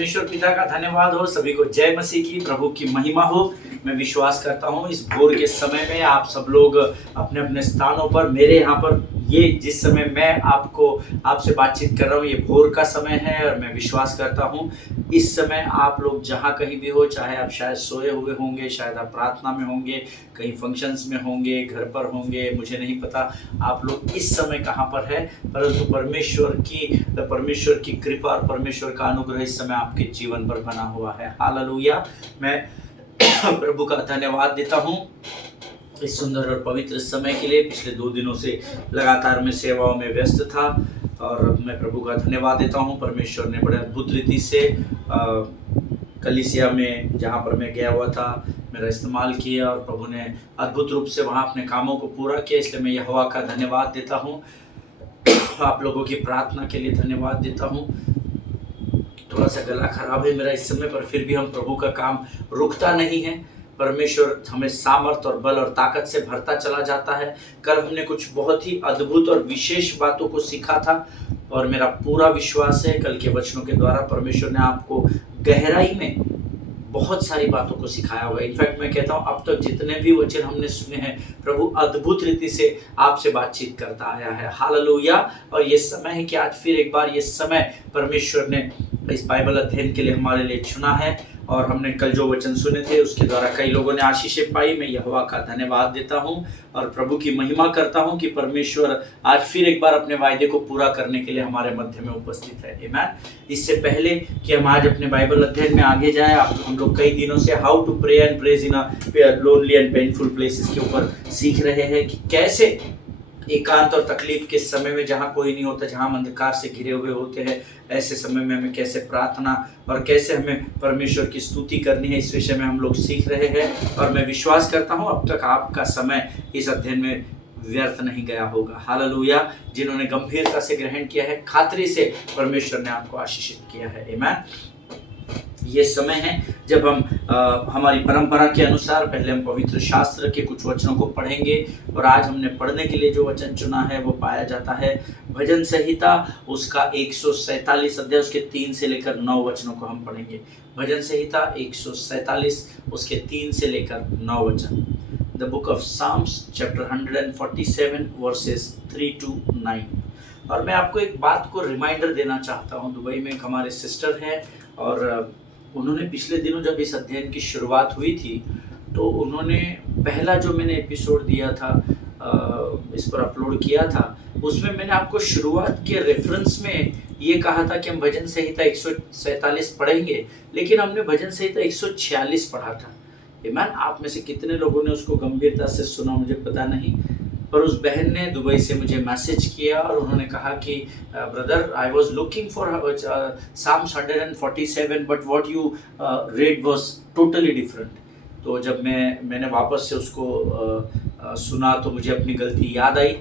परमेश्वर पिता का धन्यवाद हो। सभी को जय मसीह की, प्रभु की महिमा हो। मैं विश्वास करता हूँ इस भोर के समय में आप सब लोग अपने अपने स्थानों पर, मेरे यहाँ पर ये जिस समय मैं आपसे बातचीत कर रहा हूँ, ये भोर का समय है। और मैं विश्वास करता हूँ इस समय आप लोग जहाँ कहीं भी हो, चाहे आप शायद सोए हुए होंगे, शायद आप प्रार्थना में होंगे, कहीं फंक्शंस में होंगे, घर पर होंगे, मुझे नहीं पता आप लोग इस समय कहाँ पर है, परंतु परमेश्वर की कृपा और परमेश्वर का अनुग्रह इस समय आपके जीवन पर बना हुआ है। हालेलुया। मैं प्रभु का धन्यवाद देता हूँ इस सुंदर और पवित्र समय के लिए। पिछले 2 दिनों से लगातार मैं सेवाओं में व्यस्त था और मैं प्रभु का धन्यवाद देता हूँ। परमेश्वर ने बड़े अद्भुत रीति से कलीसिया में जहाँ पर मैं गया हुआ था मेरा इस्तेमाल किया और प्रभु ने अद्भुत रूप से वहाँ अपने कामों को पूरा किया। इसलिए मैं यहोवा का धन्यवाद देता हूँ। आप लोगों की प्रार्थना के लिए धन्यवाद देता हूँ। थोड़ा सा गला खराब है मेरा इस समय, पर फिर भी हम प्रभु का काम रुकता नहीं है। परमेश्वर हमें सामर्थ और बल और ताकत से भरता चला जाता है। कल हमने कुछ बहुत ही अद्भुत और विशेष बातों को सीखा था और मेरा पूरा विश्वास है कल के वचनों के द्वारा परमेश्वर ने आपको गहराई में बहुत सारी बातों को सिखाया होगा। इनफैक्ट मैं कहता हूँ अब तक जितने भी वचन हमने सुने हैं, प्रभु अद्भुत रीति से आपसे बातचीत करता आया है। हालेलुया। और ये समय है कि आज फिर एक बार ये समय परमेश्वर ने इस बाइबल अध्ययन के लिए हमारे लिए चुना है और हमने कल जो वचन सुने थे उसके द्वारा कई लोगों ने आशीषें पाई। मैं यहोवा का धन्यवाद देता हूं और प्रभु की महिमा करता हूं कि परमेश्वर आज फिर एक बार अपने वायदे को पूरा करने के लिए हमारे मध्य में उपस्थित है। आमीन। इससे पहले कि हम आज अपने बाइबल अध्ययन में आगे जाएं, हम लोग कई दिनों से how to pray and praise in a lonely and painful places के ऊपर सीख रहे हैं कि कैसे एकांत और तकलीफ के समय में, जहाँ कोई नहीं होता, जहाँ हम अंधकार से घिरे हुए होते हैं, ऐसे समय में हमें कैसे प्रार्थना और कैसे हमें परमेश्वर की स्तुति करनी है, इस विषय में हम लोग सीख रहे हैं। और मैं विश्वास करता हूँ अब तक आपका समय इस अध्ययन में व्यर्थ नहीं गया होगा। हालेलुया। जिन्होंने गंभीरता से ग्रहण किया है, खातरी से परमेश्वर ने आपको आशीषित किया है। आमीन। ये समय है जब हम हमारी परंपरा के अनुसार पहले हम पवित्र शास्त्र के कुछ वचनों को पढ़ेंगे और आज हमने पढ़ने के लिए जो वचन चुना है वो पाया जाता है भजन संहिता उसका 147 अध्याय उसके 3 से लेकर 9 वचनों को हम पढ़ेंगे। भजन संहिता 147 उसके 3 से लेकर 9 वचन। The book of Psalms chapter 147 verses 3 to 9। और मैं आपको एक बात को रिमाइंडर देना चाहता हूँ। दुबई में एक हमारे सिस्टर हैं और उन्होंने पिछले दिनों जब इस अध्ययन की शुरुआत हुई थी तो उन्होंने पहला जो मैंने एपिसोड दिया था इस पर अपलोड किया था, उसमें मैंने आपको शुरुआत के रेफरेंस में ये कहा था कि हम भजन संहिता 147 पढ़ेंगे, लेकिन हमने भजन संहिता 146 पढ़ा था। आमीन। आप में से कितने लोगों ने उसको गंभीरता से सुना मुझे पता नहीं, पर उस बहन ने दुबई से मुझे मैसेज किया और उन्होंने कहा कि brother I was looking for Psalms 147 but what you read was totally different. तो जब मैंने वापस से उसको सुना तो मुझे अपनी गलती याद आई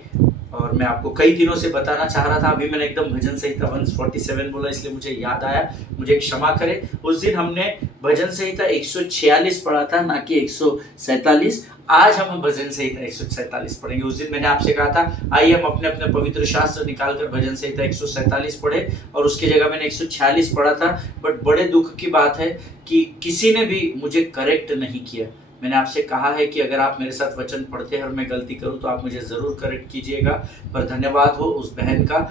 और मैं आपको कई दिनों से बताना चाह रहा था। अभी मैंने एकदम भजन संहिता 147 बोला इसलिए मुझे याद आया, मुझे क्षमा करें। उस दिन हमने भजन संहिता 146 पढ़ा था, ना कि 147। आज हम भजन संहिता 147 पढ़ेंगे। उस दिन मैंने आपसे कहा था आइए हम अपने अपने पवित्र शास्त्र निकालकर भजन संहिता 147 पढ़े और उसकी जगह मैंने 146 पढ़ा था। बट बड़े दुख की बात है कि किसी ने भी मुझे करेक्ट नहीं किया। मैंने आपसे कहा है कि अगर आप मेरे साथ वचन पढ़ते हैं और मैं गलती करूं तो आप मुझे ज़रूर करेक्ट कीजिएगा। पर धन्यवाद हो उस बहन का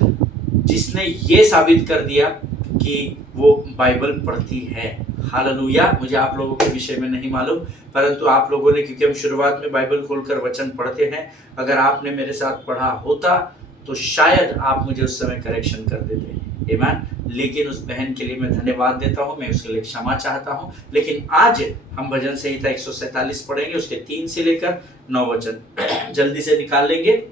जिसने ये साबित कर दिया कि वो बाइबल पढ़ती है। हालेलुया। मुझे आप लोगों के विषय में नहीं मालूम, परंतु आप लोगों ने, क्योंकि हम शुरुआत में बाइबल खोलकर वचन पढ़ते हैं, अगर आपने मेरे साथ पढ़ा होता तो शायद आप मुझे उस समय करेक्शन कर देते। आमीन। लेकिन उस बहन के लिए मैं धन्यवाद देता हूँ, मैं उसके लिए क्षमा चाहता हूँ। लेकिन आज हम भजन संहिता 147 पढ़ेंगे, उसके 3 से लेकर 9 वचन जल्दी से निकाल लेंगे।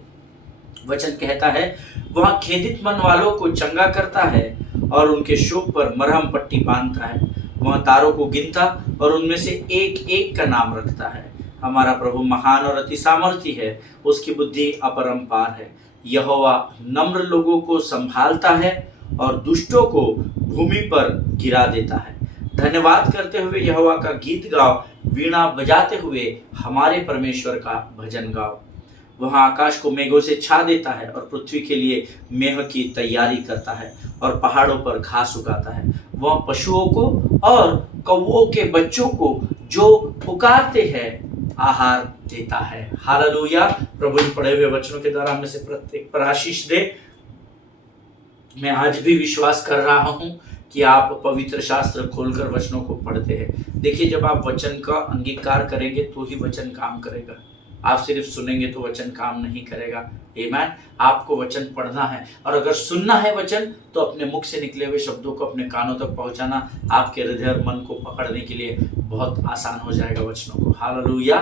वचन कहता है, वहाँ खेदित मन वालों को चंगा करता है और उनके शोक पर मरहम पट्टी बांधता है। वहाँ तारों को गिनता और उनमें से एक एक का नाम रखता है। हमारा प्रभु महान और अति सामर्थी है, उसकी बुद्धि अपरंपार है। यहोवा नम्र लोगों को संभालता है और दुष्टों को भूमि पर गिरा देता है। धन्यवाद करते हुए यहोवा का गीत गाओ, वीणा बजाते हुए हमारे परमेश्वर का भजन गाओ। वहाँ आकाश को मेघों से छा देता है और पृथ्वी के लिए मेह की तैयारी करता है और पहाड़ों पर घास उगाता है। वह पशुओं को और कौओं के बच्चों को जो पुकारते हैं आहार देता है। हालेलुया। प्रभु इन पढ़े हुए वचनों के द्वारा हमें से प्रत्येक पर आशीष दे। मैं आज भी विश्वास कर रहा हूं कि आप पवित्र शास्त्र खोलकर वचनों को पढ़ते हैं। देखिए, जब आप वचन का अंगीकार करेंगे तो ही वचन काम करेगा। आप सिर्फ सुनेंगे तो वचन काम नहीं करेगा। आमीन। आपको वचन पढ़ना है और अगर सुनना है वचन तो अपने मुख से निकले हुए शब्दों को अपने कानों तक पहुंचाना आपके हृदय और मन को पकड़ने के लिए बहुत आसान हो जाएगा वचनों को। हालेलुया।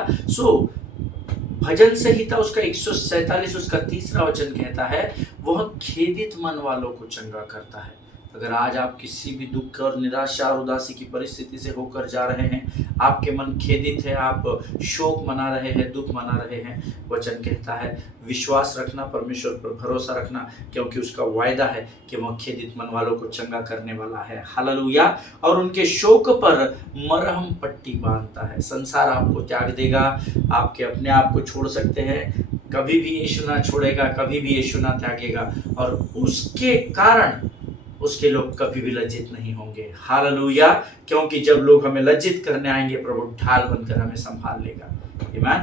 भजन संहिता उसका 147 उसका 3 वचन कहता है, वह खेदित मन वालों को चंगा करता है। अगर आज आप किसी भी दुख और निराशा और उदासी की परिस्थिति से होकर जा रहे हैं, आपके मन खेदित है, आप शोक मना रहे हैं, दुख मना रहे हैं, वचन कहता है विश्वास रखना, परमेश्वर पर भरोसा रखना, क्योंकि उसका वायदा है कि वह खेदित मन वालों को चंगा करने वाला है। हालेलुया। और उनके शोक पर मरहम पट्टी बांधता है। संसार आपको त्याग देगा, आपके अपने आप को छोड़ सकते हैं, कभी भी यीशु ना छोड़ेगा, कभी भी यीशु ना त्यागेगा, और उसके कारण उसके लोग कभी भी लज्जित नहीं होंगे। हालेलुया। क्योंकि जब लोग हमें लज्जित करने आएंगे, प्रभु ढाल बनकर हमें संभाल लेगा। आमीन।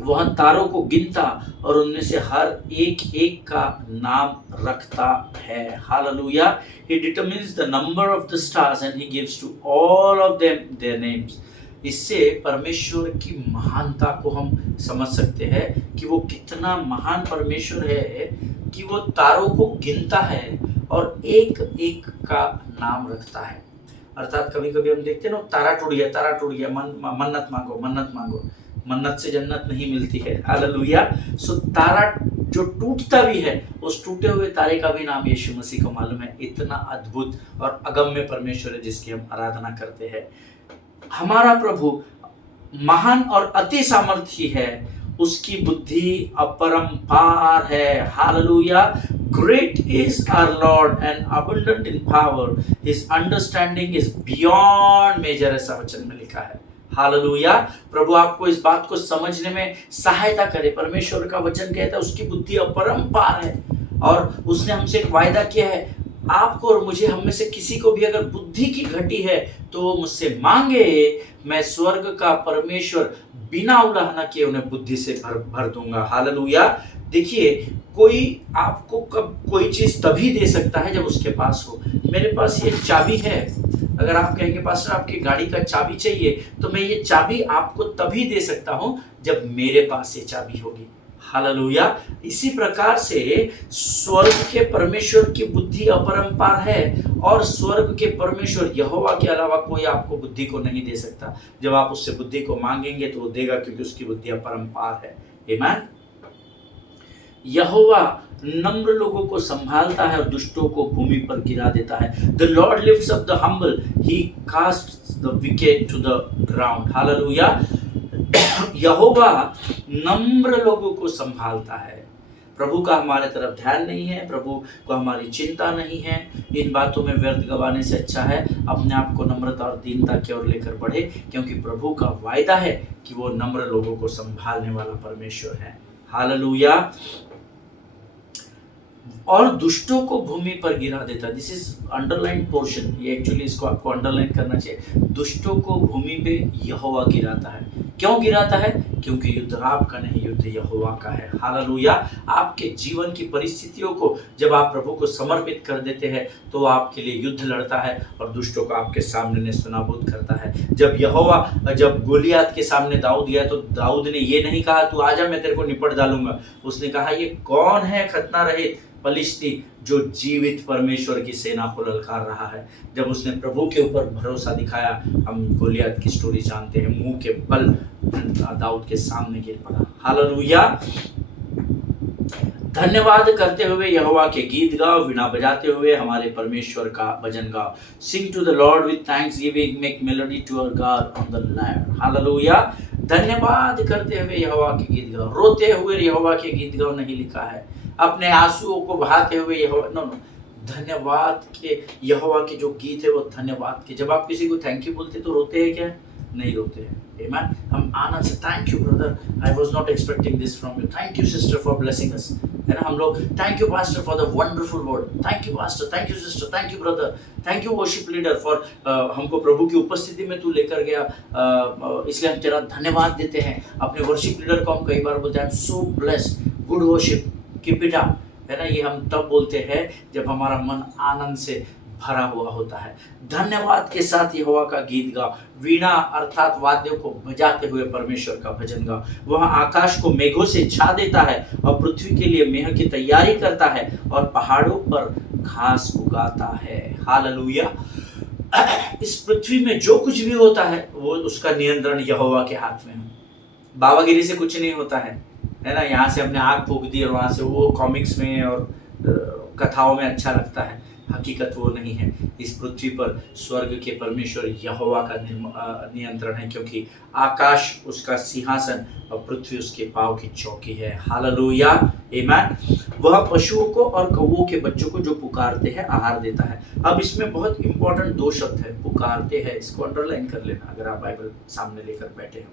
वह तारों को गिनता और उनमें से हर एक एक का नाम रखता है। Hallelujah. He determines the number of the stars and he gives to all of them their names. इससे परमेश्वर की महानता को हम समझ सकते हैं कि वो कितना महान परमेश्वर है कि वो तारों को गिनता है और एक एक का नाम रखता है। अर्थात कभी कभी हम देखते हैं ना, तारा टूट गया, मन्नत मांगो, मन्नत से जन्नत नहीं मिलती है। हालेलुया। तारा जो टूटता भी है, उस टूटे हुए तारे का भी नाम यीशु मसीह को मालूम है। इतना अद्भुत और अगम्य परमेश्वर है जिसकी हम आराधना करते हैं। हमारा प्रभु महान और अति सामर्थी है, उसकी बुद्धि अपरंपार है। Hallelujah. Great is our Lord and abundant in power, his understanding is beyond measure, ऐसा वचन में लिखा है। हालेलुया। प्रभु आपको इस बात को समझने में सहायता करे। परमेश्वर का वचन कहता है उसकी बुद्धि अपरंपार है और उसने हमसे एक वायदा किया है, आपको और मुझे, हम में से किसी को भी अगर बुद्धि की घटी है तो मुझसे मांगे, मैं स्वर्ग का परमेश्वर बिना उलाहना किए उन्हें बुद्धि से भर दूंगा। हालेलुया। देखिए, कोई आपको कब कोई चीज तभी दे सकता है जब उसके पास हो। मेरे पास ये चाबी है, अगर आप कहेंगे पास्टर आपकी गाड़ी का चाबी चाहिए, तो मैं ये चाबी आपको तभी दे सकता हूं जब मेरे पास ये चाबी होगी। हालेलुया। इसी प्रकार से स्वर्ग के परमेश्वर की बुद्धि अपरंपार है और स्वर्ग के परमेश्वर यहोवा के अलावा कोई आपको बुद्धि को नहीं दे सकता। जब आप उससे बुद्धि को मांगेंगे तो वो देगा, क्योंकि उसकी बुद्धि अपरंपार है। आमीन। यहोवा नम्र लोगों को संभालता है और दुष्टों को भूमि पर गिरा देता है। The Lord lifts up the humble, he casts the wicked to the ground. Hallelujah. यहोवा नम्र लोगों को संभालता है। प्रभु का हमारे तरफ ध्यान नहीं है, प्रभु को हमारी चिंता नहीं है। इन बातों में व्यर्थ गवाने से अच्छा है अपने आप को नम्रता और दीनता की ओर लेकर बढ़े, क्योंकि प्रभु का वायदा है कि वो नम्र लोगों को संभालने वाला परमेश्वर है। हालेलुया। और दुष्टों को भूमि पर गिरा देता। दिस इज अंडरलाइन पोर्शन, ये एक्चुअली इसको आपको अंडरलाइन करना चाहिए। दुष्टों को भूमि पे यहोवा गिराता है। क्यों गिराता है? क्योंकि युद्ध आपका नहीं, युद्ध यहोवा का है। हालेलुया। आपके जीवन की परिस्थितियों को जब आप प्रभु को समर्पित कर देते हैं तो आपके लिए युद्ध लड़ता है और दुष्टों को आपके सामने नेस्तनाबूद करता है। जब गोलियात के सामने दाऊद गया तो दाऊद ने ये नहीं कहा तू आजा मैं तेरे को निपट डालूंगा। उसने कहा ये कौन है खतना रहित फलिश्ती जो जीवित परमेश्वर की सेना को ललकार रहा है। जब उसने प्रभु के ऊपर भरोसा दिखाया, हम गोलियत की स्टोरी जानते हैं, मुंह के बल दाऊद के सामने गिर पड़ा। हालेलुया। धन्यवाद करते हुए यहोवा के गीत गाओ, वीणा बजाते हुए हमारे परमेश्वर का भजन गाओ। Sing to the Lord with thanksgiving, make melody to our God on the land. Hallelujah. धन्यवाद करते हुए यहोवा के गीत गाओ। रोते हुए यहोवा के गीत गाओ नहीं लिखा है, अपने आंसुओं को बहाते हुए यहोवा, नो, धन्यवाद के यहोवा के जो गीत है वो धन्यवाद के। जब आप किसी को थैंक यू बोलते तो रोते हैं क्या? नहीं रोते हैं। Amen? हम आनंद से thank you brother, I was not expecting this from you, thank you sister for blessing अस, है ना। हम लोग thank you pastor for the wonderful word, thank you pastor, thank you sister, thank you brother, thank you worship leader for हमको प्रभु की उपस्थिति में तू लेकर गया, इसलिए हम तेरा धन्यवाद देते हैं। अपने वर्शिप लीडर को हम कई बार बोलते हैं आई am so blessed, good worship, keep it up, है ना। ये हम तब बोलते हैं जब हमारा मन आनंद से भरा हुआ होता है। धन्यवाद के साथ यहोवा का गीत गाओ, वीणा अर्थात वाद्यों को बजाते हुए परमेश्वर का भजन गाओ। वह आकाश को मेघों से छा देता है और पृथ्वी के लिए मेह की तैयारी करता है और पहाड़ों पर घास उगाता है। हालेलुया। इस पृथ्वी में जो कुछ भी होता है वो उसका नियंत्रण यहोवा के हाथ में है। बाबागिरी से कुछ नहीं होता है ना। यहाँ से हमने आग फूंक दी और वहाँ से वो कॉमिक्स में और कथाओं में अच्छा लगता है, हकीकत वो नहीं है। इस पृथ्वी पर स्वर्ग के परमेश्वर यहोवा का नियंत्रण है, क्योंकि आकाश उसका सिंहासन और पृथ्वी उसके पांव की चौकी है। हालेलुया, आमीन। वह पशुओं को और कौवों के बच्चों को जो पुकारते हैं आहार देता है। अब इसमें बहुत इंपॉर्टेंट दो शब्द है, पुकारते हैं, इसको अंडरलाइन कर लेना अगर आप बाइबल सामने लेकर बैठे हो।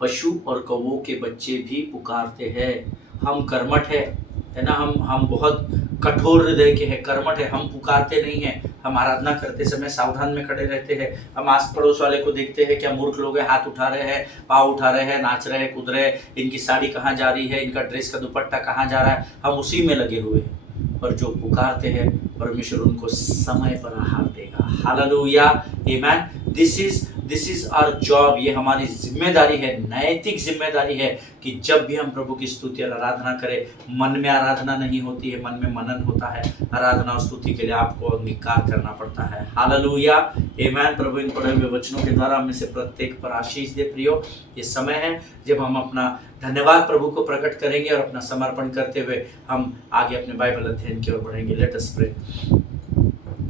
पशु और कौवों के बच्चे भी पुकारते हैं। हम कर्मठ है ना, हम बहुत कठोर हृदय के हैं, कर्मठ है, हम पुकारते नहीं हैं। हम आराधना करते समय सावधान में खड़े रहते हैं। हम आस पड़ोस वाले को देखते हैं, क्या मूर्ख लोग हैं, हाथ उठा रहे हैं, पाँव उठा रहे हैं, नाच रहे हैं, कूद रहे हैं, इनकी साड़ी कहाँ जा रही है, इनका ड्रेस का दुपट्टा कहाँ जा रहा है, हम उसी में लगे हुए हैं। पर जो पुकारते हैं परमेश्वर उनको समय पर आहार देगा। हालेलुया, आमीन। दिस इज आवर जॉब, ये हमारी जिम्मेदारी है, नैतिक जिम्मेदारी है कि जब भी हम प्रभु की स्तुति और आराधना करें, मन में आराधना नहीं होती है, मन में मनन होता है। आराधना और स्तुति के लिए आपको अंगीकार करना पड़ता है। हालेलुया, आमीन। प्रभु इन पढ़े हुए वचनों के द्वारा हमें से प्रत्येक पर आशीष दे। प्रियो, ये समय है जब हम अपना धन्यवाद प्रभु को प्रकट करेंगे और अपना समर्पण करते हुए हम आगे अपने बाइबल अध्ययन की ओर बढ़ेंगे। Let us pray.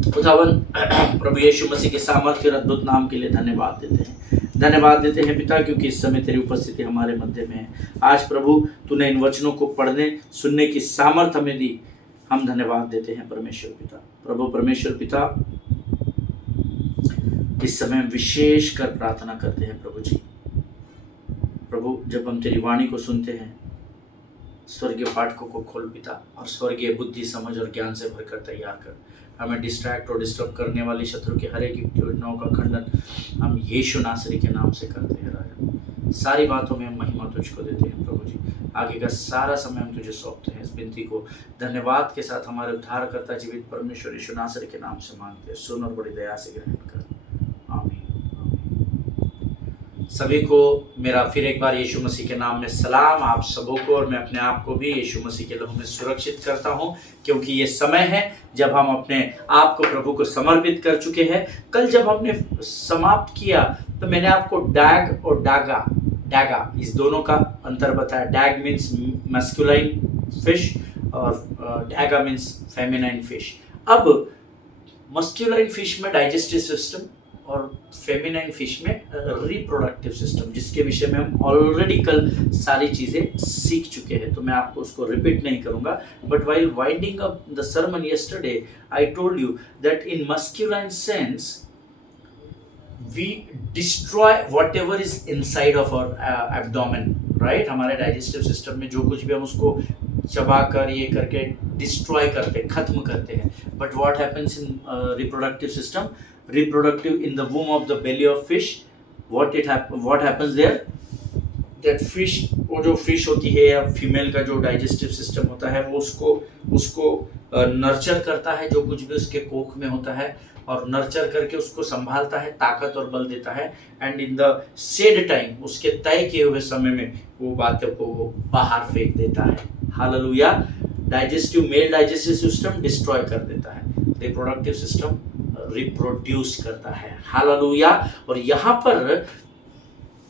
खुदावन प्रभु यीशु मसीह के सामर्थ्य और अद्भुत नाम के लिए धन्यवाद देते हैं, धन्यवाद देते हैं पिता, क्योंकि इस समय तेरी उपस्थिति हमारे मध्य में है। आज प्रभु तूने इन वचनों को पढ़ने सुनने की सामर्थ्य हमें दी, हम धन्यवाद देते हैं परमेश्वर पिता। प्रभु परमेश्वर पिता, इस समय विशेष कर प्रार्थना करते हैं प्रभु जी। प्रभु जब हम तेरी वाणी को सुनते हैं, स्वर्गीय फाटकों को खोल पिता, और स्वर्गीय बुद्धि समझ और ज्ञान से भरकर तैयार कर। हमें डिस्ट्रैक्ट और डिस्टर्ब करने वाली शत्रु की हर एक योजनाओं का खंडन हम यीशु नासरी के नाम से करते हैं राजा। सारी बातों में हम महिमा तुझको देते हैं प्रभु जी। आगे का सारा समय हम तुझे सौंपते हैं। इस विनती को धन्यवाद के साथ हमारे उद्धारकर्ता जीवित परमेश्वर यीशु नासरी के नाम से मांगते हैं। सुन और बड़ी दया से ग्रहण कर, आमीन। सभी को मेरा फिर एक बार यीशु मसीह के नाम में सलाम, आप सबों को, और मैं अपने आप को भी यीशु मसीह के लहू में सुरक्षित करता हूं, क्योंकि ये समय है जब हम अपने आप को प्रभु को समर्पित कर चुके हैं। कल जब हमने समाप्त किया तो मैंने आपको डैग और डैगा इस दोनों का अंतर बताया। डैग मीन्स मैस्कुलाइन फिश और डैगा मीन्स फेमिनाइन फिश। अब मस्कुलाइन फिश में डाइजेस्टिव सिस्टम और फेमिनाइन फिश में रिप्रोडक्टिव सिस्टम, जिसके विषय में हम ऑलरेडी कल सारी चीज़ें सीख चुके हैं, तो मैं आपको उसको रिपीट नहीं करूंगा। But while winding up the sermon yesterday I told you that in masculine sense we destroy whatever is inside of our abdomen, right. हमारे डाइजेस्टिव सिस्टम में जो कुछ भी हम उसको चबा कर ये करके डिस्ट्रॉय करते, खत्म करते हैं। But what happens in reproductive system, reproductive in the womb of the belly of fish, what happens there, that fish, वो जो फिश होती है या फीमेल का जो डाइजेस्टिव सिस्टम होता है वो उसको नर्चर करता है, जो कुछ भी उसके कोख में होता है, और नर्चर करके उसको संभालता है, ताकत और बल देता है। And in the said time, उसके तय किए हुए समय में वो बातों को वो बाहर फेंक देता है। Hallelujah. Male digestive system destroy कर देता है, रिप्रोडक्टिव सिस्टम रिप्रोड्यूस करता है। हालेलुया। और यहाँ पर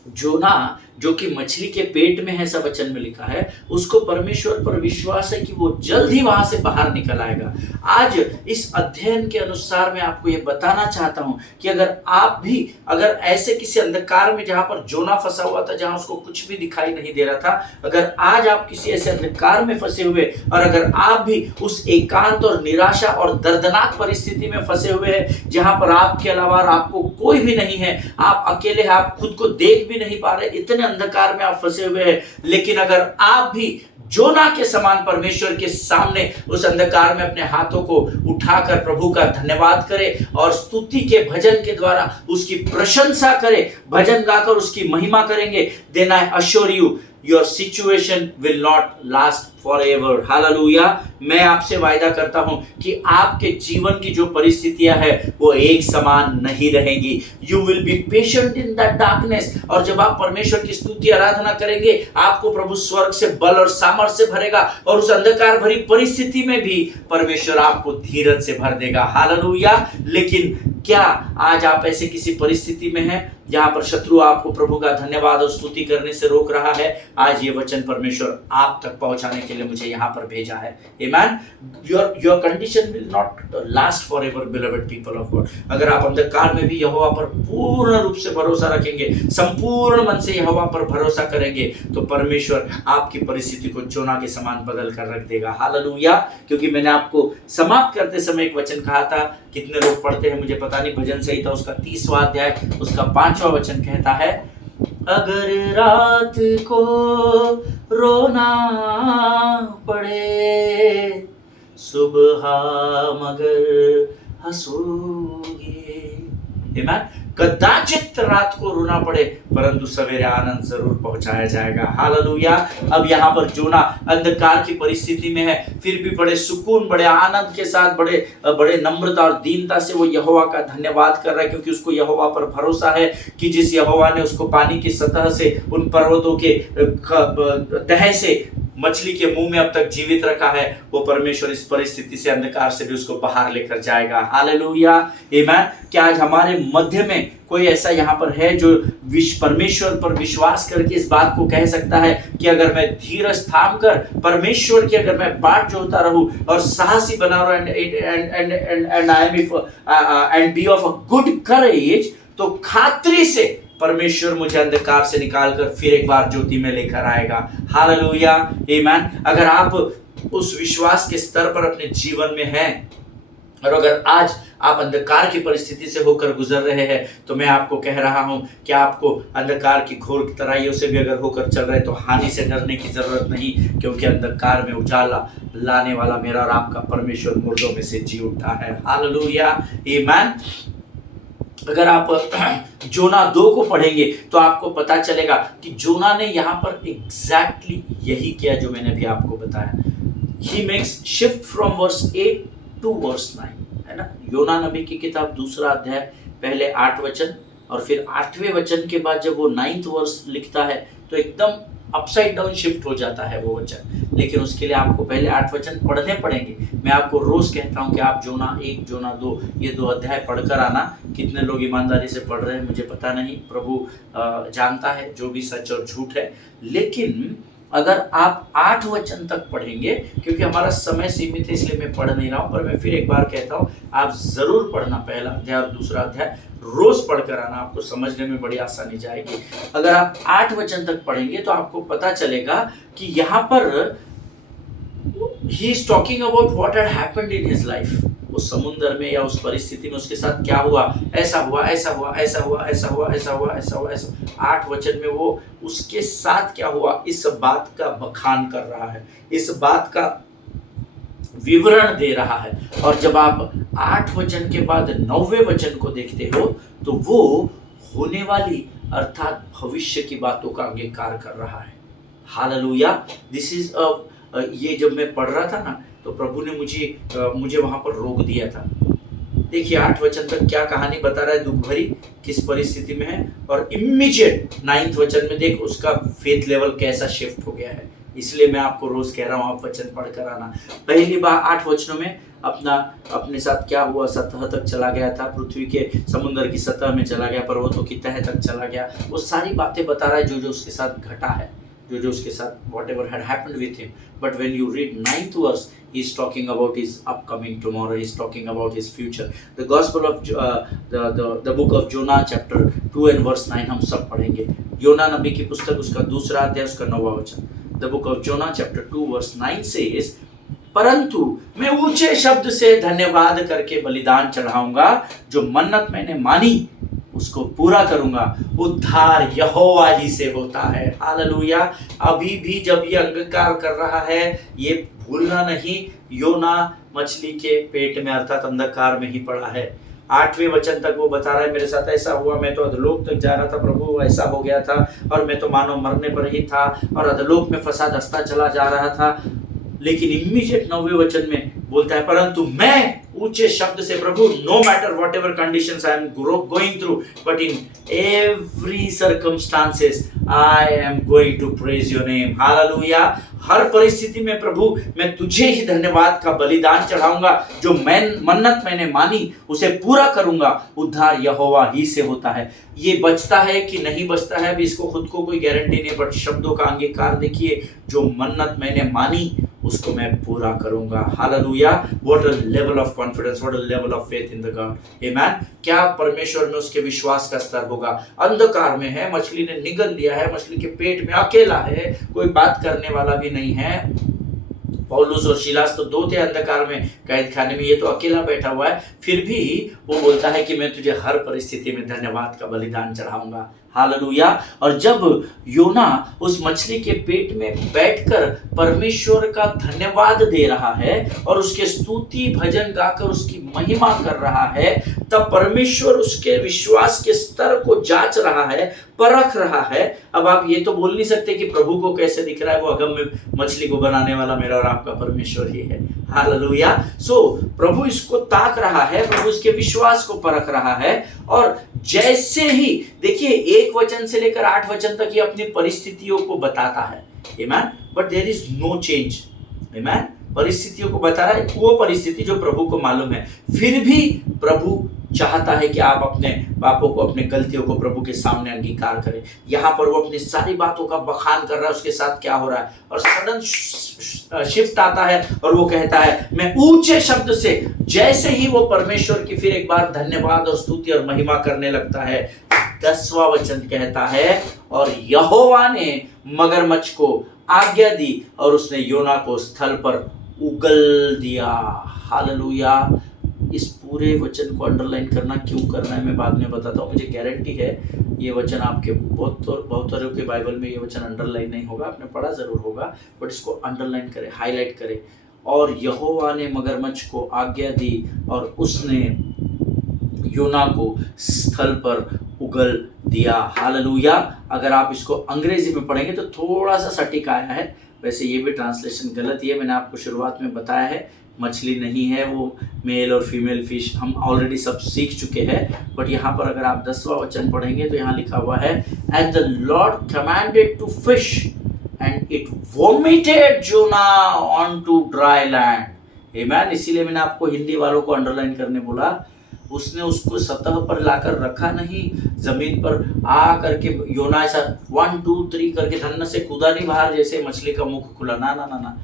जोना जो कि मछली के पेट में है, ऐसा वचन में लिखा है, उसको परमेश्वर पर विश्वास है कि वो जल्द ही वहां से बाहर निकल आएगा। आज इस अध्ययन के अनुसार मैं आपको ये बताना चाहता हूं कि अगर ऐसे किसी अंधकार में, जहां पर जोना फंसा हुआ था, जहां उसको कुछ भी दिखाई नहीं दे रहा था, अगर आज आप किसी ऐसे अंधकार में फंसे हुए और अगर आप भी उस एकांत और निराशा और दर्दनाक परिस्थिति में फंसे हुए हैं, जहां पर आपके अलावा आपको कोई भी नहीं है, आप अकेले हैं, आप खुद को देख भी नहीं पा रहे, इतने अंधकार में आप फंसे हुए हैं, लेकिन अगर आप भी जोना के समान परमेश्वर के सामने उस अंधकार में अपने हाथों को उठाकर प्रभु का धन्यवाद करें और स्तुति के भजन के द्वारा उसकी प्रशंसा करें, भजन गाकर उसकी महिमा करेंगे, then I assure you your situation will not last forever. Hallelujah. मैं आपसे वायदा करता हूं कि आपके जीवन की जो परिस्थितियां हैं वो एक समान नहीं रहेंगी। You will be patient in that darkness, और जब आप परमेश्वर की स्तुति आराधना करेंगे, आपको प्रभु स्वर्ग से बल और सामर्थ्य से भरेगा और उस अंधकार भरी परिस्थिति में भी परमेश्वर आपको धीरज से भर देगा। हालेलुया। लेकिन क्या आज आप ऐसे किसी परिस्थिति में हैं जहां पर शत्रु आपको प्रभु का धन्यवाद और स्तुति करने से रोक रहा है? आज ये वचन परमेश्वर आप तक पहुंचाने के लिए मुझे यहां पर भेजा है। Amen. Your condition will not last forever, beloved people of God. अगर आप अंधकार में भी यहोवा पर पूर्ण रूप से भरोसा रखेंगे, संपूर्ण मन से यहोवा पर भरोसा करेंगे, तो परमेश्वर आपकी परिस्थिति को जोना के समान बदल कर रख देगा। हालेलुया। क्योंकि मैंने आपको समाप्त करते समय एक वचन कहा था, कितने लोग पढ़ते हैं मुझे पता नहीं, भजन संहिता उसका 30वां अध्याय उसका 5वां वचन कहता है, अगर रात को रोना पड़े, सुबह मगर हंसोगे। कदाचित रात को रोना पड़े, परंतु सवेरे आनंद जरूर पहुंचाया जाएगा। हालेलुया। अब यहाँ पर जोना अंधकार की परिस्थिति में है, फिर भी बड़े सुकून, बड़े आनंद के साथ, बड़े नम्रता और दीनता से वो यहोवा का धन्यवाद कर रहा है, क्योंकि उसको यहोवा पर भरोसा है कि जिस यहोवा ने उसको पानी की सतह से, उन पर्वतों के तह से मछली के मुंह में अब तक जीवित रखा है, वो परमेश्वर इस परिस्थिति से, अंधकार से भी उसको बाहर लेकर जाएगा। हालेलुया। आमीन। क्या आज हमारे मध्य में कोई ऐसा यहाँ पर है जो परमेश्वर पर विश्वास करके इस बात को कह सकता है कि अगर मैं धीरज थाम कर परमेश्वर की अगर मैं बाट जोड़ता रहूं और साहसी बना रहूं and be of a good courage, तो खातरी से परमेश्वर मुझे अंधकार से निकालकर फिर एक बार ज्योति में लेकर आएगा। हालेलुया। आमीन। अगर आप उस विश्वास के स्तर पर अपने जीवन में हैं और अगर आज आप अंधकार की परिस्थिति से होकर गुजर रहे हैं, तो मैं आपको कह रहा हूं कि आपको अंधकार की घोर तराइयों से भी अगर होकर चल रहे, तो हानि से डरने की जरूरत नहीं, क्योंकि अंधकार में उजाला लाने वाला मेरा और आपका परमेश्वर मुर्दों में से जी उठा है। हालेलुया। आमीन। अगर आप जोना 2 को पढ़ेंगे तो आपको पता चलेगा कि जोना ने यहाँ पर एग्जैक्टली यही किया जो मैंने भी आपको बताया। He makes shift from verse 8 to verse 9, है ना। योना नबी की किताब 2 अध्याय पहले 8 वचन और फिर 8वें वचन के बाद जब वो 9th वर्स लिखता है तो एकदम अपसाइड डाउन शिफ्ट हो जाता है वो वचन। लेकिन उसके लिए आपको पहले 8 वचन पढ़ने पड़ेंगे। मैं आपको रोज कहता हूं कि आप जोना 1, जोना 2 ये 2 अध्याय पढ़कर आना। कितने लोग ईमानदारी से पढ़ रहे हैं मुझे पता नहीं, प्रभु जानता है जो भी सच और झूठ है। लेकिन अगर आप 8 वचन तक पढ़ेंगे, क्योंकि हमारा समय सीमित है इसलिए मैं पढ़ नहीं रहा हूं, पर मैं फिर एक बार कहता हूं आप जरूर पढ़ना पहला अध्याय और दूसरा अध्याय, रोज पढ़कर आना, आपको समझने में बड़ी आसानी जाएगी। अगर आप 8 वचन तक पढ़ेंगे तो आपको पता चलेगा कि यहाँ पर he is talking about what had happened in his life. उस समुद्र में या उस परिस्थिति में उसके साथ क्या हुआ, ऐसा हुआ, ऐसा हुआ, ऐसा हुआ, ऐसा हुआ, ऐसा हुआ, ऐसा हुआ, ऐसा। 8 वचन में वो उसके साथ क्या हुआ इस बात का बखान कर रहा है, इस बात का विवरण दे रहा है। और जब आप 8 वचन के बाद 9वें वचन को देखते हो तो वो होने वाली अर्थात भविष्य की बातों का अंगीकार कर रहा है। हालेलुया। दिस इज ये जब मैं पढ़ रहा था ना तो प्रभु ने मुझे वहां पर रोक दिया था। देखिए 8 वचन तक क्या कहानी बता रहा है, दुख भरी किस परिस्थिति में है, और इमीडिएट 9th वचन में देख उसका फेथ लेवल कैसा शिफ्ट हो गया है। इसलिए मैं आपको रोज कह रहा हूँ आप वचन पढ़कर आना। पहली बार 8 वचनों में अपने साथ क्या हुआ, सतह तक चला गया था, पृथ्वी के समुद्र की सतह में चला गया, पर्वतों की तह तक चला गया, वो सारी बातें बता रहा है जो जो उसके साथ घटा है, जो जो उसके साथ whatever had happened with him. But when you read 9th verse, he's talking about his upcoming tomorrow, he's talking about his future. The gospel of the book of Jonah chapter 2 and verse 9 हम सब पढ़ेंगे। योना नबी की पुस्तक उसका 2 अध्याय उसका 9वां वचन। The book of Jonah chapter 2 verse 9 says, परंतु मैं ऊंचे शब्द से धन्यवाद करके बलिदान चढ़ाऊंगा, जो मन्नत मैंने मानी उसको पूरा करूंगा, उद्धार यहोवा ही से होता है। हालेलुया। अभी भी जब ये अंगीकार कर रहा है, ये भूलना नहीं, योना मछली के पेट में अर्थात अंधकार में ही पड़ा है। 8वें वचन तक वो बता रहा है, मेरे साथ ऐसा हुआ, मैं तो अधलोक तक जा रहा था प्रभु, ऐसा हो गया था, और मैं तो मानो मरने पर ही था और अधलोक में फंसा धंसता चला जा रहा था। लेकिन इमीडिएट 9वें वचन में बोलता है, परंतु मैं ऊंचे शब्द से प्रभु, no matter whatever conditions I am going through, but in every circumstances I am going to praise your name. Hallelujah. हर परिस्थिति में प्रभु मैं तुझे ही धन्यवाद का बलिदान चढ़ाऊंगा, जो मन्नत मैंने मानी उसे पूरा करूंगा, उद्धार यहोवा ही से होता है। ये बचता है कि नहीं बचता है अभी इसको खुद को कोई गारंटी नहीं, बट शब्दों का अंगीकार देखिए, जो मन्नत मैंने मानी उसको मैं पूरा करूंगा। Hallelujah. What a level of confidence, what a level of faith in the God. Amen. क्या परमेश्वर में उसके विश्वास का स्तर होगा। अंधकार में है, मछली ने निगल लिया है, मछली के पेट में अकेला है, कोई बात करने वाला भी नहीं है। पौलुस और शिलास तो 2 थे अंधकार में कैद खाने में, ये तो अकेला बैठा हुआ है, फिर भी वो बोलता है कि मैं तुझे हर परिस्थिति में धन्यवाद का बलिदान चढ़ाऊंगा। हालेलुया। और जब योना उस मछली के पेट में बैठकर परमेश्वर का धन्यवाद दे रहा है और उसके स्तुति भजन गाकर उसकी महिमा कर रहा है, तब परमेश्वर उसके विश्वास के स्तर को जांच रहा है, परख रहा है। अब आप ये तो बोल नहीं सकते कि प्रभु को कैसे दिख रहा है, वो अगम्य मछली को बनाने वाला मेरा और आपका परमेश्वर ही है। हालेलुया। सो प्रभु इसको ताक रहा है, प्रभु इसके विश्वास को परख रहा है, और जैसे ही देखिए 1 वचन से लेकर 8 वचन तक ये अपनी परिस्थितियों को बताता है। Amen. But there is no change. Amen. परिस्थितियों को बता रहा है, वो परिस्थिति जो प्रभु को मालूम है, फिर भी प्रभु चाहता है कि आप अपने पापों को, अपने गलतियों को प्रभु के सामने अंगीकार करें। यहाँ पर वो अपनी सारी बातों का बखान कर रहा है, उसके साथ क्या हो रहा है, और सडन शिफ्ट आता है और वो कहता है, मैं ऊंचे शब्द से, जैसे ही वो परमेश्वर की फिर एक बार धन्यवाद और स्तुति और महिमा करने लगता है, 10वां वचन कहता है, और यहोवा ने मगरमच्छ को आज्ञा दी और उसने योना को स्थल पर उगल दिया। हालेलुया। इस पूरे वचन को अंडरलाइन करना क्यों करना है मैं बाद में बताता हूँ। मुझे गारंटी है ये वचन आपके बहुतों के बाइबल में ये वचन अंडरलाइन नहीं होगा, आपने पढ़ा जरूर होगा, बट इसको अंडरलाइन करें, हाईलाइट करें। और यहोवा ने मगरमच्छ को आज्ञा दी और उसने योना को स्थल पर उगल दिया। हालेलुया। अगर आप इसको अंग्रेजी में पढ़ेंगे तो थोड़ा सा सटीक आया है, वैसे ये भी ट्रांसलेशन गलत ही है। मैंने आपको शुरुआत में बताया है, मछली नहीं है वो, मेल और फीमेल फिश हम ऑलरेडी सब सीख चुके हैं। बट यहाँ पर अगर आप 10वां वचन पढ़ेंगे तो यहाँ लिखा हुआ है, and the Lord commanded to fish and it vomited Jonah on to dry land. Amen. इसीलिए मैंने आपको हिंदी वालों को अंडरलाइन करने बोला। उसने उसको सतह पर लाकर रखा नहीं, जमीन पर आ करके योना ऐसा 1 2 3 करके धन्न से कूदा नहीं बाहर, जैसे मछली का मुख खुला, ना ना ना ना,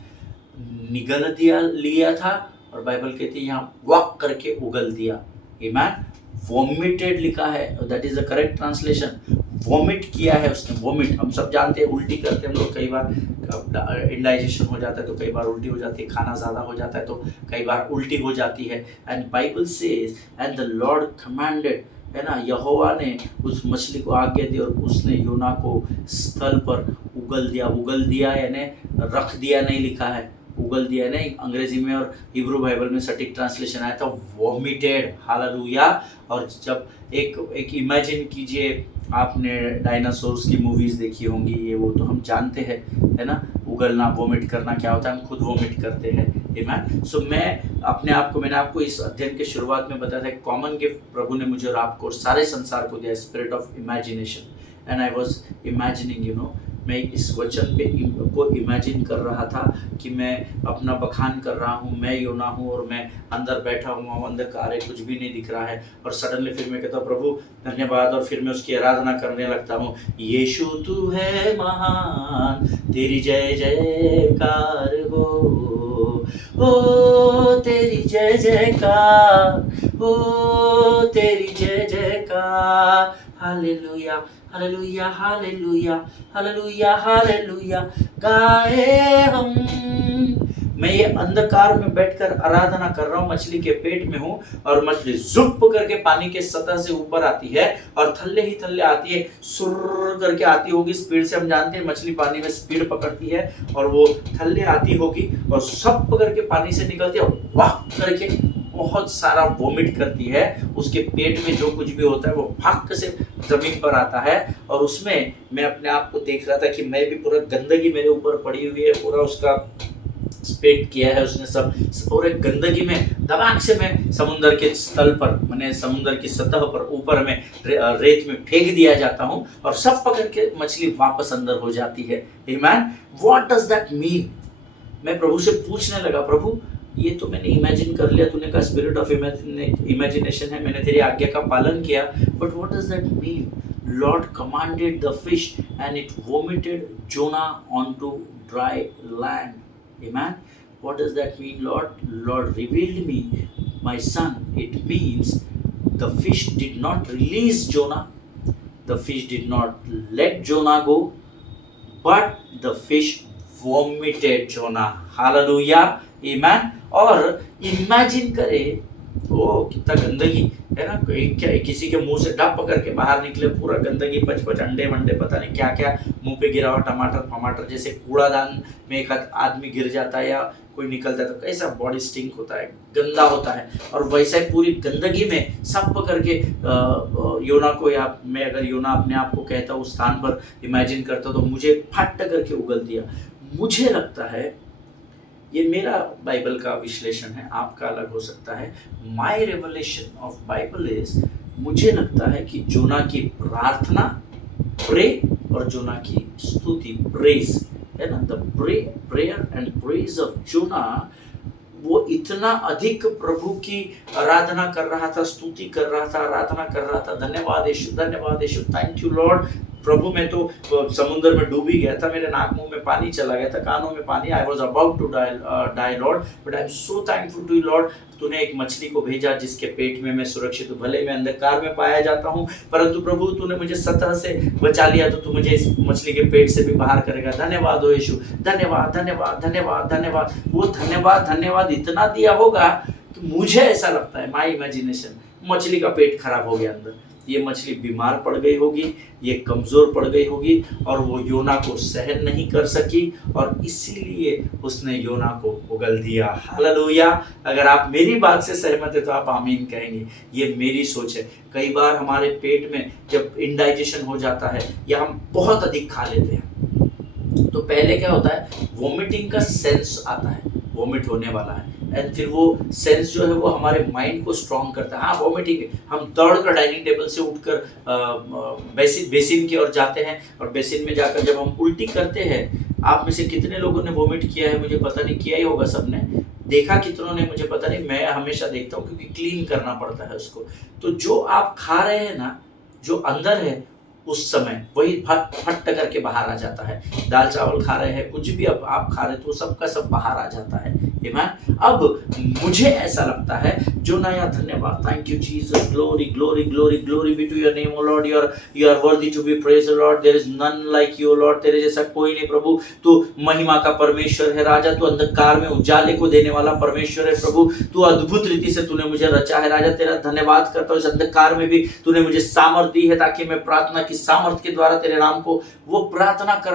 निगल लिया था, और बाइबल कहती है यहाँ वॉक करके उगल दिया। आमेन। वोमिटेड लिखा है, that is the correct translation. Vomit किया है उसने, वोमिट हम सब जानते हैं, उल्टी करते हैं हम लोग, कई बार इंडाइजेशन हो जाता है तो कई बार उल्टी हो जाती है, खाना ज़्यादा हो जाता है तो कई बार उल्टी हो जाती है। And Bible says and the Lord commanded, है ना, यहोवा ने उस मछली को आज्ञा दी और उसने योना को स्थल पर उगल दिया। उगल दिया यानी रख दिया नहीं लिखा है, उगल दिया नहीं। अंग्रेजी में और हिब्रू बाइबल में सटीक ट्रांसलेशन आया था वॉमिटेड। हालेलुया। और जब एक इमेजिन कीजिए, आपने डायनासोर्स की मूवीज देखी होंगी, ये वो तो हम जानते हैं, है ना, उगलना वोमिट करना क्या होता है, हम खुद वोमिट करते हैं। आमेन। सो मैं अपने आप को, मैंने आपको इस अध्ययन के शुरुआत में बताया था, कॉमन गिफ्ट प्रभु ने मुझे और आपको और सारे संसार को दिया, spirit of imagination. And I was imagining मैं इस वचन पे को इमेजिन कर रहा था कि मैं अपना बखान कर रहा हूँ, मैं योना हूँ और मैं अंदर बैठा हूँ, अंधकार है, कुछ भी नहीं दिख रहा है। और सडनली फिर मैं कहता हूँ प्रभु धन्यवाद, और फिर मैं उसकी आराधना करने लगता हूँ। यीशु तू है महान, तेरी जय जयकार हो, ओ तेरी जय जयकार, ओ तेरी जय जयकार। Hallelujah hallelujah hallelujah hallelujah hallelujah गाए हम। मैं ये अंधकार में बैठकर आराधना कर रहा हूँ, मछली के पेट में हूँ, और मछली जुप करके पानी के सतह से ऊपर आती है और थल्ले ही थल्ले आती है, सुर करके आती होगी स्पीड से। हम जानते हैं मछली पानी में स्पीड पकड़ती है, और वो थल्ले आती होगी और सब पकड़ के पानी से निकलती है, वाह करके बहुत सारा वोमिट करती है। उसके पेट में जो कुछ भी होता है वो भाग से जमीन पर आता है। और उसमें मैं अपने आप को देख रहा था कि मैं भी पूरा गंदगी मेरे ऊपर पड़ी हुई है, पूरा उसका स्पेट किया है उसने, सब पूरे गंदगी में धमाक से मैं समुद्र के स्थल पर, मैंने समुद्र की सतह पर ऊपर में रेत में फेंक दिया जाता हूँ, और सब पकड़ के मछली वापस अंदर हो जाती है। Amen. What does that mean? मैं प्रभु से पूछने लगा, प्रभु ये तो मैंने इमेजिन कर लिया, तूने कहा स्पिरिट ऑफ इमेजिनेशन है, मैंने तेरी आज्ञा का पालन किया, but what does that mean? Lord commanded the fish and it vomited Jonah onto dry land. Amen. What does that mean, Lord? Lord revealed me, my son. It means the fish did not release Jonah. The fish did not let Jonah go, but the fish vomited Jonah. Hallelujah. Amen. और imagine करे, ओ कितना गंदगी है ना, क्या किसी के मुंह से डब पकड़ के बाहर निकले, पूरा गंदगी, पच अंडे वंडे पता नहीं क्या क्या मुंह पे गिरा हुआ, टमाटर फमाटर जैसे कूड़ादान में एक आदमी गिर जाता है या कोई निकलता है तो कैसा बॉडी स्टिंक होता है, गंदा होता है। और वैसे पूरी गंदगी में सब पकड़ के योना को, या मैं अगर योना अपने आप को कहता उस स्थान पर इमेजिन करता तो मुझे फट करके उगल दिया। मुझे लगता है, ये मेरा बाइबल का विश्लेषण है, आपका अलग हो सकता है। My revelation of Bible is, मुझे लगता है कि जोना की प्रार्थना, प्रे, और जोना की स्तुति, प्रेज है ना, the prayer and praise of Jonah, वो इतना अधिक प्रभु की आराधना कर रहा था, स्तुति कर रहा था, आराधना कर रहा था। धन्यवाद यीशु, थैंक यू लॉर्ड। प्रभु मैं तो समुद्र में डूब ही गया था, मेरे नाक मुंह में पानी चला गया था, कानों में पानी, I was about to die Lord, but I am so thankful to you Lord. तूने एक मछली को भेजा जिसके पेट में मैं सुरक्षित हूँ, भले मैं अंधकार में पाया जाता हूँ, परंतु प्रभु तूने मुझे सतह से बचा लिया, तो तू मुझे इस मछली के पेट से भी बाहर करेगा। धन्यवाद हो यीशु, धन्यवाद धन्यवाद धन्यवाद धन्यवाद। वो धन्यवाद इतना दिया होगा कि मुझे ऐसा लगता है, माई इमेजिनेशन, मछली का पेट खराब हो गया अंदर, ये मछली बीमार पड़ गई होगी, ये कमज़ोर पड़ गई होगी, और वो योना को सहन नहीं कर सकी, और इसीलिए उसने योना को उगल दिया। हालेलुया। अगर आप मेरी बात से सहमत है तो आप आमीन कहेंगे। ये मेरी सोच है। कई बार हमारे पेट में जब इंडाइजेशन हो जाता है या हम बहुत अधिक खा लेते हैं, तो पहले क्या होता है, वोमिटिंग का सेंस आता है, वोमिट होने वाला है, एंड फिर वो सेंस जो है वो हमारे माइंड को स्ट्रॉन्ग करता है। हाँ वोमिटिंग, हम दौड़कर डाइनिंग टेबल से उठकर बेसिन की ओर जाते हैं, और बेसिन में जाकर जब हम उल्टी करते हैं, आप में से कितने लोगों ने वोमिट किया है मुझे पता नहीं, किया ही होगा सबने, देखा कितनों ने मुझे पता नहीं, मैं हमेशा देखता हूँ क्योंकि क्लीन करना पड़ता है उसको। तो जो आप खा रहे हैं ना, जो अंदर है, उस समय वही फट करके बाहर आ जाता है। दाल चावल खा रहे हैं, कुछ भी अब आप खा रहे हैं, तो सबका सब बाहर आ जाता है। अब मुझे ऐसा लगता है, जो नया, धन्यवाद, thank you Jesus, glory glory glory glory be to your name O Lord, you are worthy to be praised Lord, there is none like you Lord, तेरे जैसा कोई नहीं प्रभु। तू महिमा का परमेश्वर है राजा, तू अंधकार में उजाले को देने वाला परमेश्वर है प्रभु। तू अद्भुत रीति से तूने मुझे रचा है राजा, तेरा धन्यवाद करता हूँ। इस अंधकार में भी तूने मुझे सामर्थ दी है, ताकि मैं प्रार्थना की सामर्थ के द्वारा तेरे नाम को, वो प्रार्थना कर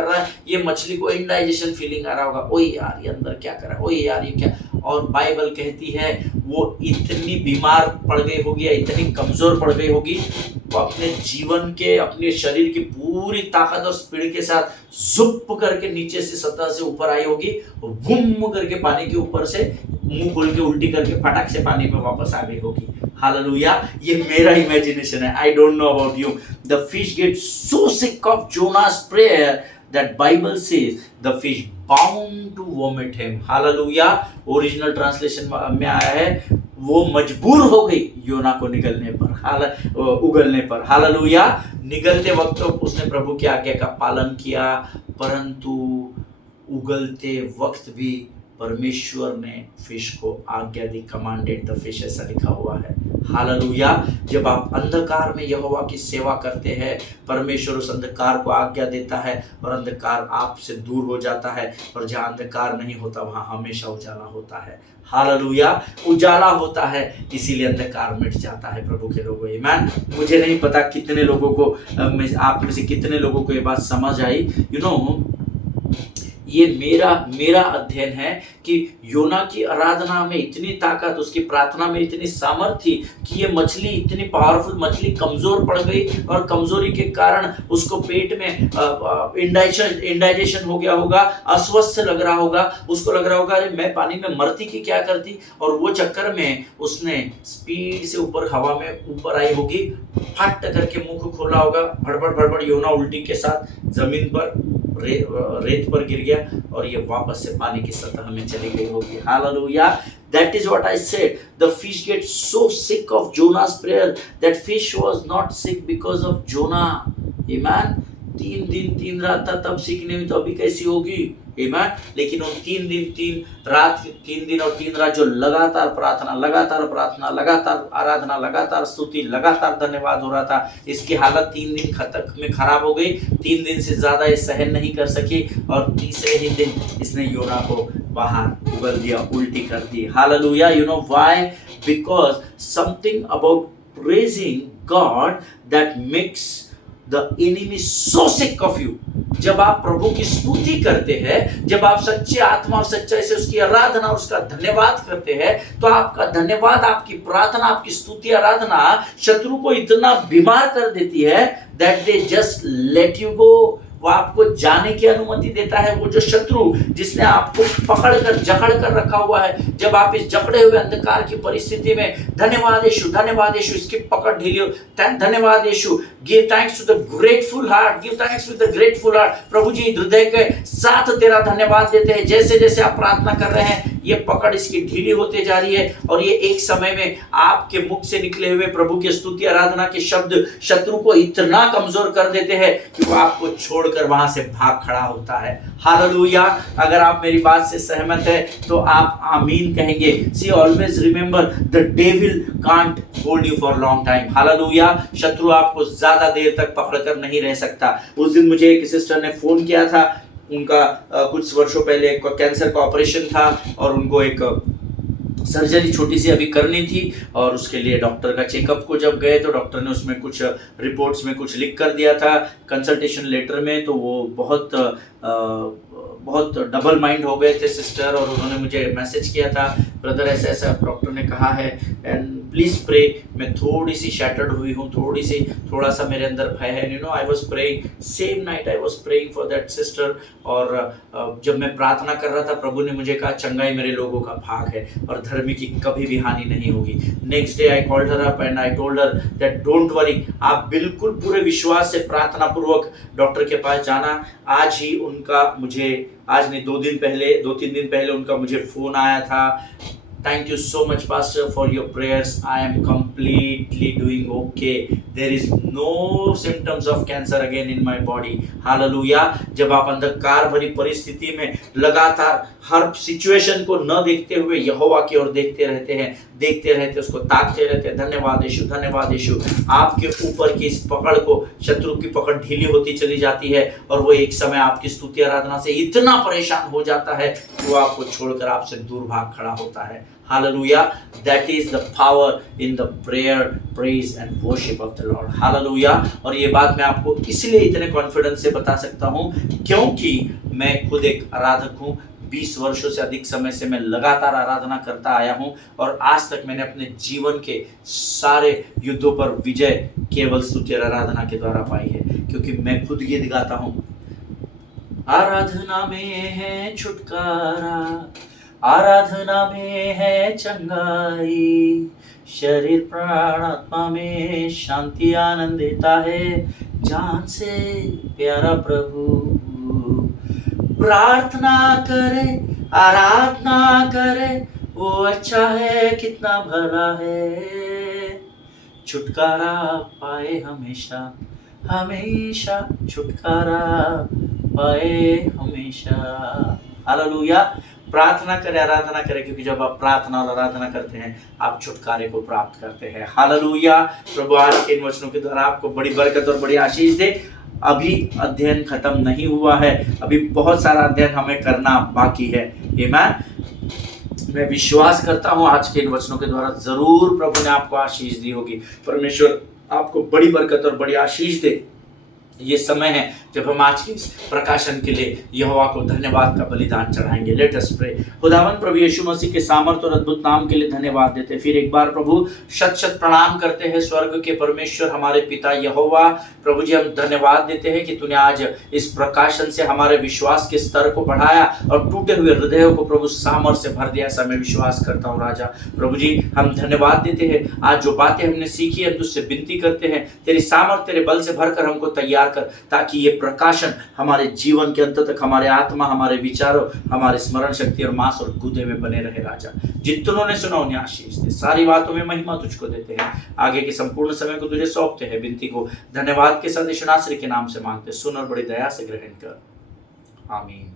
रहा है। ये मछली को इंडाइजेशन फीलिंग आ रहा होगा, ओए यार ये अंदर क्या कर रहा है, ओए यार ये क्या, और बाइबल कहती है वो इतनी बीमार पड़ गई होगी या इतनी कमजोर पड़ गई होगी, वो अपने जीवन के, अपने शरीर की पूरी ताकत और स्पीड के साथ जुप करके नीचे से सतह से ऊपर आई होगी, बुम करके पानी के ऊपर से मुंह खोल के उल्टी करके फटाक से पानी में वापस आ गई होगी। हालेलुया। ये मेरा इमेजिनेशन है, I don't know about you. The fish get so sick of Jonah's prayer that Bible says the fish bound to vomit him. Hallelujah. Original translation में आया है वो मजबूर हो गई योना को निगलने पर, उगलने पर। हालेलुया। निगलते वक्त तो उसने प्रभु की आज्ञा का पालन किया, परंतु उगलते वक्त भी परमेश्वर ने फिश को आज्ञा दी, कमांडेड द फिश, ऐसा लिखा हुआ है। हालेलुया। जब आप अंधकार में यहोवा की सेवा करते हैं, परमेश्वर उस अंधकार को आज्ञा देता है और अंधकार आपसे दूर हो जाता है, और जहाँ अंधकार नहीं होता वहाँ हमेशा उजाला होता है। हालेलुया। उजाला होता है, इसीलिए अंधकार मिट जाता है प्रभु के लोगों। आमीन। मुझे नहीं पता कितने लोगों को, आप में से कितने लोगों को ये बात समझ आई। ये मेरा अध्ययन है कि योना की आराधना में इतनी ताकत, उसकी प्रार्थना में इतनी सामर्थ्य थी कि ये मछली, इतनी पावरफुल मछली कमजोर पड़ गई, और कमजोरी के कारण उसको पेट में इंडाइजेशन हो गया होगा, अस्वस्थ लग रहा होगा, उसको लग रहा होगा अरे मैं पानी में मरती की क्या करती, और वो चक्कर में उसने स्पीड से ऊपर हवा में ऊपर आई होगी, फट करके मुंह खोला होगा, भड़बड़ भड़बड़ योना उल्टी के साथ जमीन पर रेत पर गिर गया, और ये वापस से पानी की सतह में चली गई होगी। Hallelujah. That is what I said. The fish gets so sick of Jonah's prayer. That fish was not sick because of Jonah. Amen. 3 दिन 3 रात था तब सीख नहीं हुई, तो अभी कैसी होगी? Amen. लेकिन उन 3 दिन 3 रात 3 दिन और 3 रात जो लगातार प्रार्थना, लगातार आराधना, लगातार स्तुति, लगातार धन्यवाद हो रहा था, इसकी हालत 3 दिन में खराब हो गई। 3 दिन से ज्यादा ये सहन नहीं कर सकी, और तीसरे ही दिन इसने योना को बाहर उगल दिया, उल्टी कर दी। Hallelujah. You know why? Because something about praising God that makes the enemy so sick of you. जब आप प्रभु की स्तुति करते हैं, जब आप सच्चे आत्मा और सच्चाई से उसकी आराधना और उसका धन्यवाद करते हैं, तो आपका धन्यवाद, आपकी प्रार्थना, आपकी स्तुति आराधना शत्रु को इतना बीमार कर देती है that they just let you go. वो आपको जाने की अनुमति देता है। वो जो शत्रु जिसने आपको पकड़ कर जकड़ कर रखा हुआ है, जब आप इस जकड़े हुए अंधकार की परिस्थिति में धन्यवाद यीशु, इसकी पकड़ ढीली हो, धन्यवाद यीशु, give thanks to the grateful heart, give thanks to the grateful heart. प्रभु जी हृदय के साथ तेरा धन्यवाद देते हैं। जैसे जैसे आप प्रार्थना कर रहे हैं, ये पकड़ इसकी ढीली होते जा रही है, और ये एक समय में आपके मुख से निकले हुए प्रभु की स्तुति आराधना के शब्द शत्रु को इतना कमजोर कर देते हैं कि वो आपको छोड़कर वहां से भाग खड़ा होता है। हालेलुया। अगर आप मेरी बात से सहमत है तो आप आमीन कहेंगे। See always remember the devil can't hold you for long time. Hallelujah. शत्रु आपको ज्यादा देर तक पकड़ कर नहीं रह सकता। उस दिन मुझे एक सिस्टर ने फोन किया था, उनका कुछ वर्षों पहले एक कैंसर का ऑपरेशन था, और उनको एक सर्जरी छोटी सी अभी करनी थी, और उसके लिए डॉक्टर का चेकअप को जब गए तो डॉक्टर ने उसमें कुछ रिपोर्ट्स में कुछ लिख कर दिया था कंसल्टेशन लेटर में। तो वो बहुत डबल माइंड हो गए थे सिस्टर, और उन्होंने मुझे मैसेज किया था, ब्रदर ऐसा ऐसा डॉक्टर ने कहा है, एंड प्लीज़ प्रे। मैं थोड़ी सी शैटर्ड हुई हूँ, थोड़ा सा मेरे अंदर भय है। You know I was praying, same night I was praying for that sister, और जब मैं प्रार्थना कर रहा था, प्रभु ने मुझे कहा चंगाई मेरे लोगों का भाग है, और धर्मी की कभी भी हानि नहीं होगी। Next day I called her up and I told her that don't worry, आप बिल्कुल पूरे विश्वास से प्रार्थना पूर्वक डॉक्टर के पास जाना। आज ही उनका मुझे, आज नहीं 2-3 दिन पहले उनका मुझे फोन आया था। Thank you so much, Pastor, for your prayers. I am completely doing okay. There is no symptoms of cancer again in my body. Hallelujah. जब आप अंधकार भरी परिस्थिति में लगातार हर सिचुएशन को न देखते हुए यहोवा की ओर देखते रहते, उसको ताकते रहते हैं। धन्यवाद यीशु। आपके ऊपर की इस पकड़ को, शत्रु की पकड़ ढीली होती चली जाती है, और वो एक समय आपकी स्तुति आराधना से इतना परेशान हो जाता है कि वो आपको छोड़कर आपसे दूर भाग खड़ा होता है। Hallelujah. That is the power in the prayer, praise and worship of the Lord. Hallelujah. और ये बात मैं आपको इसलिए इतने कॉन्फिडेंस से बता सकता हूँ क्योंकि मैं खुद एक आराधक हूँ। 20 वर्षों से अधिक समय से मैं लगातार आराधना करता आया हूँ और आज तक मैंने अपने जीवन के सारे युद्धों पर विजय केवल स्तुति और आराधना के द्वारा पाई है, क्योंकि मैं खुद गीत गाता हूँ, आराधना में है छुटकारा, आराधना में है चंगाई, शरीर प्राण आत्मा में शांति आनंद देता है, जान से प्यारा प्रभु। प्रार्थना करे आराधना करे, वो अच्छा है कितना भला है, छुटकारा पाए हमेशा हमेशा, छुटकारा पाए हमेशा। हालेलुया। प्रार्थना करें आराधना करें, क्योंकि जब आप प्रार्थना और आराधना करते हैं आप छुटकारे को प्राप्त करते हैं। हालेलुया। प्रभु आज के इन वचनों के द्वारा आपको बड़ी बरकत और बड़ी आशीष दे। अभी अध्ययन खत्म नहीं हुआ है, अभी बहुत सारा अध्ययन हमें करना बाकी है। आमीन। मैं विश्वास करता हूं आज के इन वचनों के द्वारा जरूर प्रभु ने आपको आशीष दी होगी। परमेश्वर आपको बड़ी बरकत और बड़ी आशीष दे। ये समय है जब हम आज के इस प्रकाशन के लिए यहोवा को धन्यवाद का बलिदान चढ़ाएंगे। Late us pray. खुदावंद प्रभु यीशु मसीह के सामर्थ्य और अद्भुत नाम के लिए धन्यवाद देते। फिर एक बार प्रभु शत शत प्रणाम करते हैं स्वर्ग के परमेश्वर हमारे पिता यहोवा। प्रभु जी हम धन्यवाद देते हैं कि तूने आज इस प्रकाशन से हमारे विश्वास के स्तर को बढ़ाया और टूटे हुए हृदयों को प्रभु सामर्थ्य से भर दिया। ऐसा मैं विश्वास करता हूँ राजा। प्रभु जी हम धन्यवाद देते हैं, आज जो बातें हमने सीखी हम तुझसे विनती करते हैं तेरी सामर्थ्य तेरे बल से भरकर हमको तैयार कर, ताकि ये प्रकाशन हमारे जीवन के अंत तक हमारे आत्मा, हमारे विचारों, हमारे स्मरण शक्ति और मांस और गुदे में बने रहे। राजा जितनों ने सुना उन्हें आशीष दे। सारी बातों में महिमा तुझको देते हैं। आगे के संपूर्ण समय को तुझे सौंपते हैं। विनती को धन्यवाद के साथ यीशु नासरी के नाम से मांगते, सुन और बड़ी दया से ग्रहण कर। आमीन।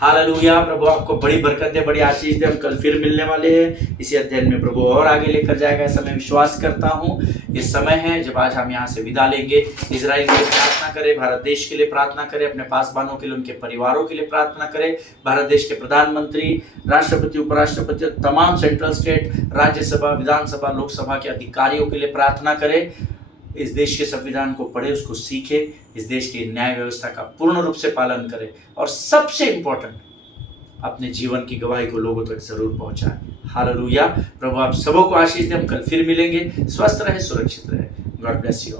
हालेलुया। प्रभु आपको बड़ी बरकत दे, बड़ी आशीष दे। हम कल फिर मिलने वाले हैं इसी अध्ययन में। प्रभु और आगे लेकर जाएगा ऐसा मैं विश्वास करता हूँ। ये समय है जब आज हम यहाँ से विदा लेंगे। इजराइल के लिए प्रार्थना करें, भारत देश के लिए प्रार्थना करें, अपने पासवानों के लिए, उनके परिवारों के लिए प्रार्थना करें। भारत देश के प्रधानमंत्री, राष्ट्रपति, उपराष्ट्रपति, तमाम सेंट्रल स्टेट, राज्यसभा, विधानसभा, लोकसभा के अधिकारियों के लिए प्रार्थना करें। इस देश के संविधान को पढ़े, उसको सीखे, इस देश की न्याय व्यवस्था का पूर्ण रूप से पालन करें और सबसे इंपॉर्टेंट अपने जीवन की गवाही को लोगों तक जरूर पहुंचाएं। हालेलुया। प्रभु आप सबों को आशीष दे। हम कल फिर मिलेंगे। स्वस्थ रहे, सुरक्षित रहे। God bless you.